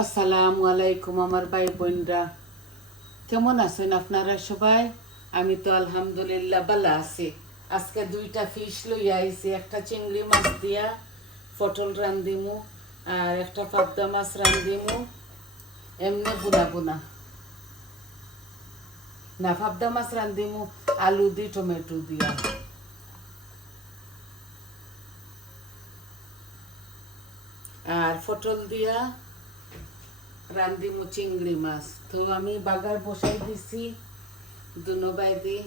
আসসালামু আলাইকুম আমার ভাই বোনরা, কেমন আছেন আপনারা সবাই? আমি তো আলহামদুলিল্লাহ ভালো আছি। আজকে দুইটা ফিশ লইয়া আইছি, একটা চিংড়ি মাছ দিয়া পটল রান্ধিমু আর একটা পাবদা মাছ রান্ধিমু এমনি বুনা বুনা। না, পাবদা মাছ রান্ধিমু আলু দি টমেটো দিয়া আর পটল দিয়া রান্ধিমু চিংড়ি মাছ। তো আমি বাগার বসাই দিছি দুনো বাইদি,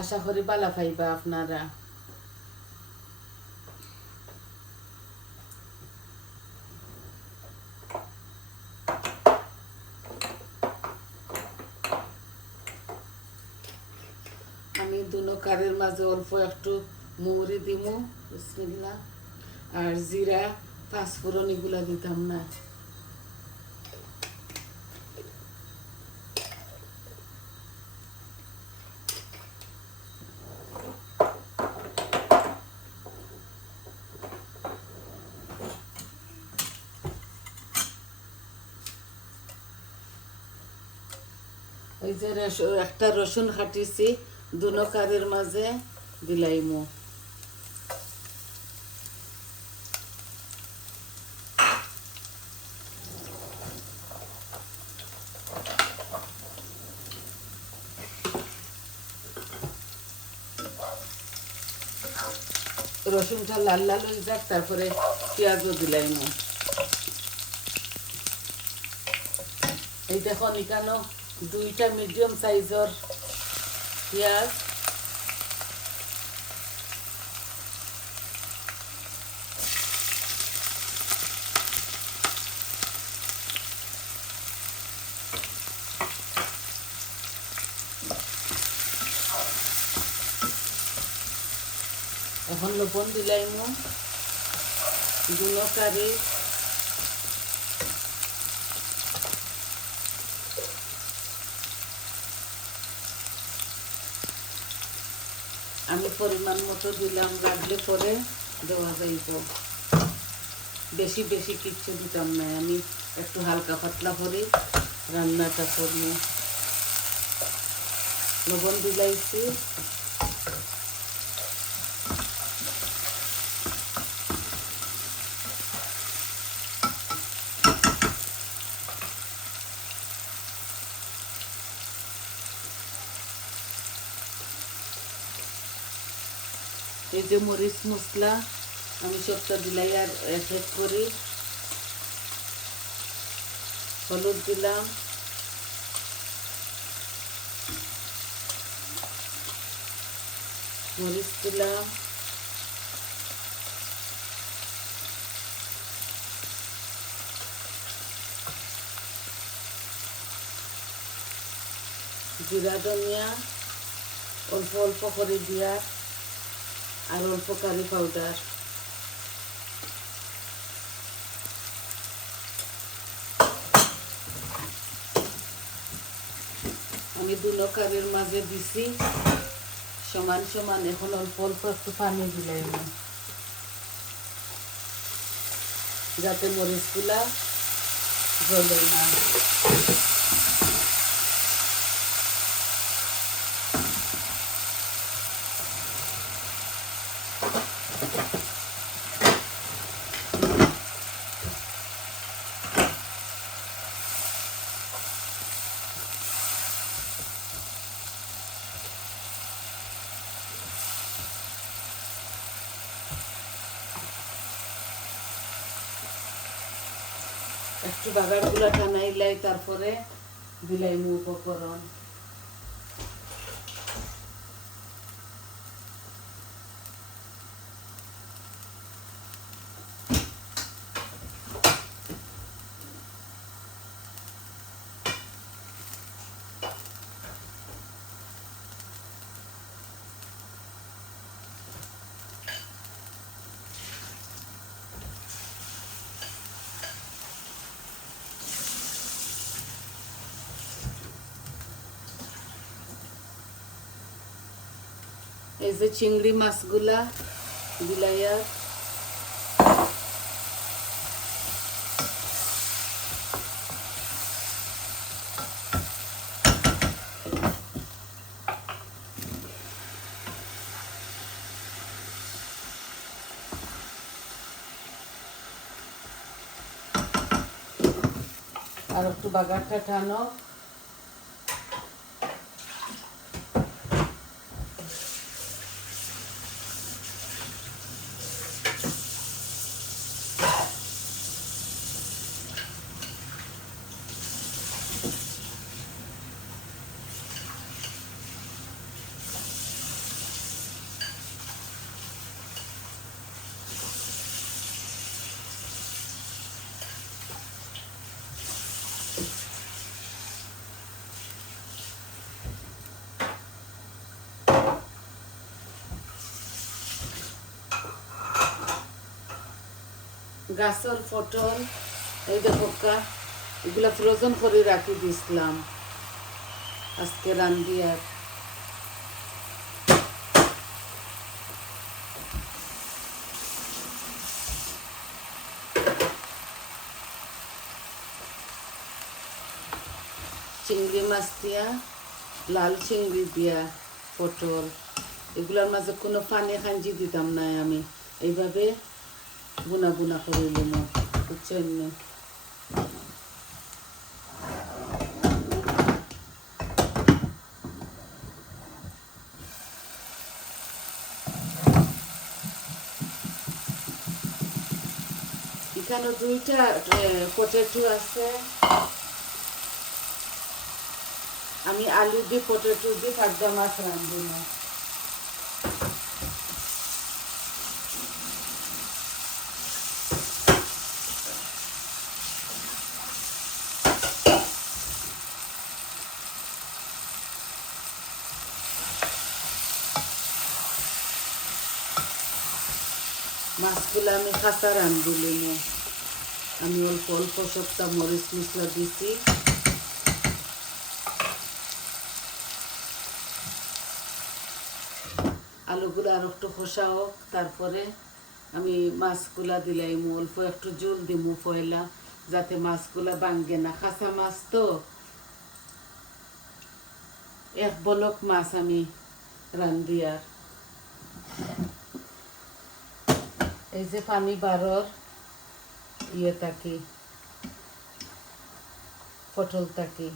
আশা করি বালা পাইবা আপনারা। আমি দুনো কারের মাঝে অল্প একটু মৌরি দিমু, বিসমিল্লাহ, আর জিরা পাঁচফোড়ন এগুলা দিতাম না। ওই যে একটা রসুন কাটিছি দুনো কারের মাঝে দিলাইমু। রসুনটা লাল লাল হয়ে যাক, তারপরে পেঁয়াজও দিলাইমু। এই দেখুন এখানে দুইটা মিডিয়াম সাইজের পেঁয়াজ, এখন লবণ দিলাইমু দুনো কারি, আমি পরিমাণ মতো দিলাম, রাখলে পরে দেওয়া যাইব। বেশি বেশি কিচ্ছু দিতাম না, আমি একটু হালকা পাতলা করে রান্নাটা করি। লবণ দিলাইছি, এই যে মরিচ মশলা আমি সবটা দিলাই আর এক এক করি। হলুদ দিলাম, মরিচ দিলাম, জিরা ধনিয়া অল্প অল্প করে দিয়া আর অল্প কারি পাউডার। আমি দুনো কারির মাঝে দিছি সমান সমান, এখন অল্প অল্প একটু পানি দিলাম যাতে মরিচগুলা জ্বলে না। একটু বাগারগুলা টানাইলাই, তারপরে দিলাই উপকরণ। এই যে চিংড়ি মাছগুলা দিলাই, আর আর একটু বাগারটা টানো। গাছর পটল এই দেখো এগুলা ফ্রোজেন করে রাখি দিছিলাম আজকে রান্ধি। আর চিংড়ি মাছ দিয়া, লাল চিংড়ি দিয়া পটল, এগুলোর মাঝে কোনো পানি খাঞ্জি দিতাম না আমি, এইভাবে বুনা বুনা করে নিলাম, বুঝছেন? এখানে দুইটা পটেটো আছে, আমি আলু দিয়ে পটেটো দিয়ে পাবদা মাছ রাঁধবো না। মাছগুলো আমি কাঁচা রাঁধবো, আমি অল্প অল্প সবটা মরিচ মশলা দিছি। আলুগুলো আর একটু খোসা হোক, তারপরে আমি মাছগুলা দিলাম, অল্প একটু জল দিমু পয়লা, যাতে মাছগুলা ভাঙ্গে না, কাঁচা মাছ তো। এক বলক মাছ আমি রান্ধি। আর এই যে পানি বারর ইয়ে থাকি, পটল থাকি,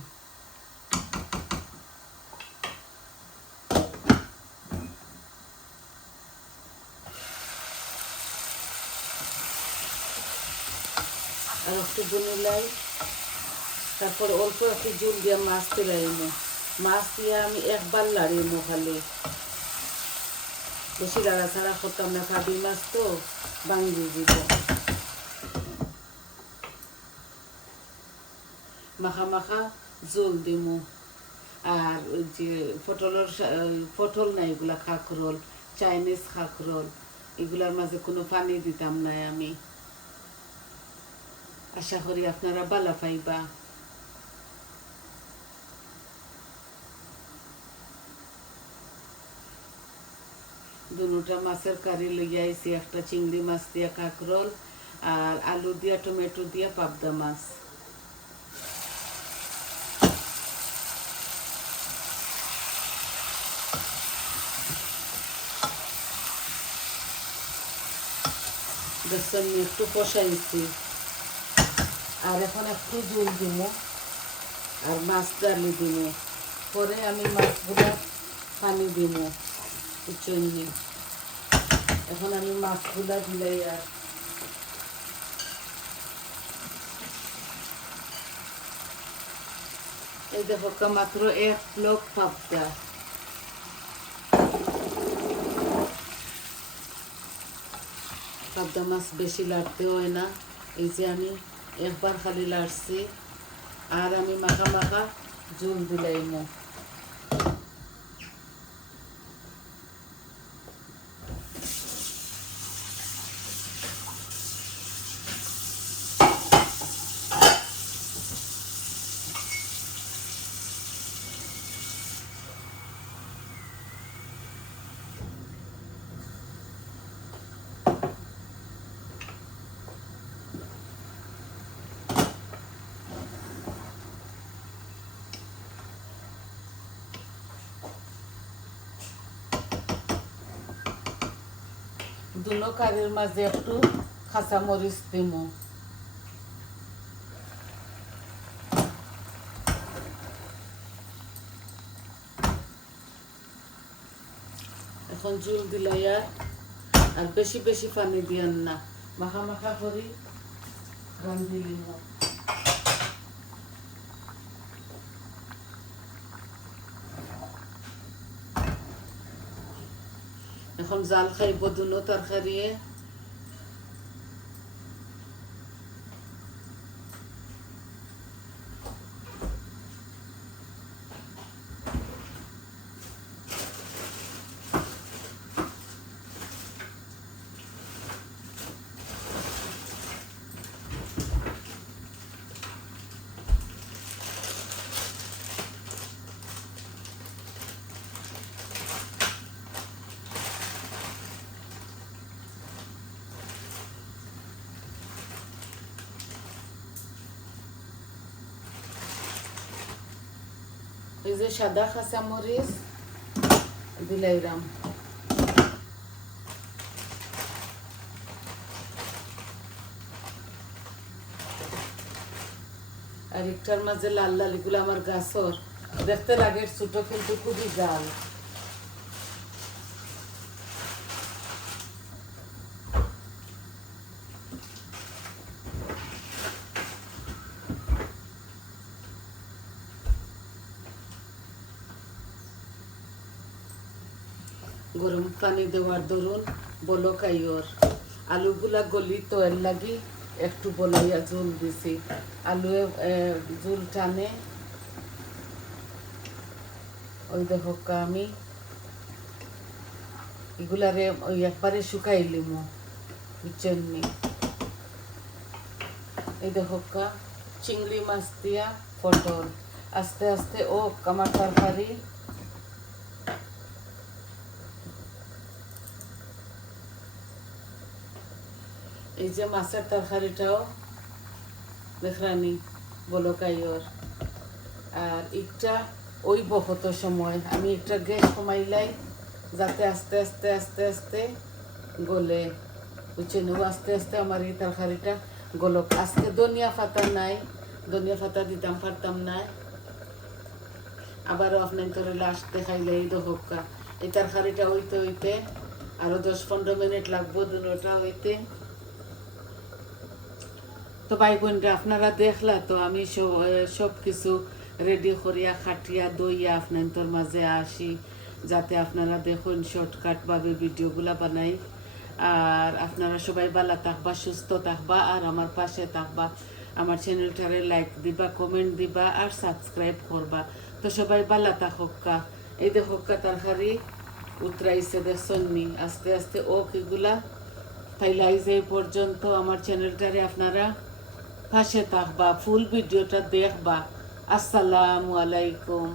আর একটু বনিলাই, তারপর অল্প একটু জল দিয়ে মাছ তুলাইমো। মাছ দিয়ে আমি একবার লাড়িমো, খালি বেশি লাড়াছাড়া করতাম না, কাবি মাছ তো ভাঙ্গি দিব। মাখা মাখা জল দিমু। আর ওই যে পটল না, এগুলা খাকরোল, চাইনিজ খাকরোল, এগুলার মাঝে কোনো পানি দিতাম না আমি। আশা করি আপনারা ভালো পাইবা। দুটা মাছের কারি লইয়া আইছি, একটা চিংড়ি মাছ দিয়া কাঁকরোল, আর আলু দিয়া টমেটো দিয়া পাবদা মাছ। বেসন নিয়ে একটু কষাইছি, আর এখন একটু জল দিব, আর মাছ ডালি দিব, পরে আমি মাছগুলা পানি দিব উচ্চনি। এখন আমি মাছগুলা দিলাই। আর এই দেখো মাত্র এক লোক পাবদা। পাবদা মাছ বেশি লাড়তে হয় না, এই যে আমি একবার খালি লাড়ছি। আর আমি মাখা মাখা জল দিলাইম। দুনো কারির মাঝে একটু কাঁচা মরিচ দিব। এখন জুল দিলাই আর বেশি বেশি পানি দিয়ান না, মাখা মাখা করি রান্ধি লিব। এখন জাল খাইব দুনো তরকারি। এই যে সাদা কাঁচা মরিচ দিলাইরাম, আর একটার মাঝে লাল লাল এগুলো আমার গাছর দেখতে লাগে ছোট কিন্তু খুবই জাল। গরম পানি দেওয়ার দরুন বলক আইয়র, আলুগুলা গলি তো এর লাগি একটু বলাইয়া জল দিছি, আলু জল টানে। ওই দেখো আমি এগুলারে ওই একবারে শুকাই লিমু বুঝছেন। এই দেখো চিংড়ি মাছ দিয়া পটল আস্তে আস্তে ও আমার তরকারি। এই যে মাছের তরকারিটাও দেখরানি বলকাইয়র, আর একটা ওই বহুত সময় আমি একটা গ্যাস কমাইলাই যাতে আস্তে আস্তে আস্তে আস্তে গলে বুঝছেন। আস্তে আস্তে আমার এই তরকারিটা গলক। আজকে ধনিয়া পাতা নাই, ধনিয়া পাতা দিতাম পারতাম না, আবারও আপনার তোর লাস্ট দেখাইলে এই দহকা এই তরকারিটা হইতে হইতে আরো 10-15 মিনিট লাগবো দুটোটা হইতে। তো ভাই বোনরা আপনারা দেখলা তো আমি সব কিছু রেডি করিয়া খাটিয়া দইয়া আপনার তোর মাঝে আসি যাতে আপনারা দেখুন শর্টকাটভাবে ভিডিওগুলা বানাই। আর আপনারা সবাই ভালো থাকবা, সুস্থ থাকবা, আর আমার পাশে থাকবা। আমার চ্যানেলটারে লাইক দিবা, কমেন্ট দিবা আর সাবস্ক্রাইব করবা। তো সবাই ভালো থাকা। এই দেখোকা তরকারি উতরাইছে দেখছনি আস্তে আস্তে ও কিগুলা তাইলাই যে পর্যন্ত আমার চ্যানেলটারে আপনারা পাশে থাকবা, ফুল ভিডিওটা দেখবা। আসসালামু আলাইকুম।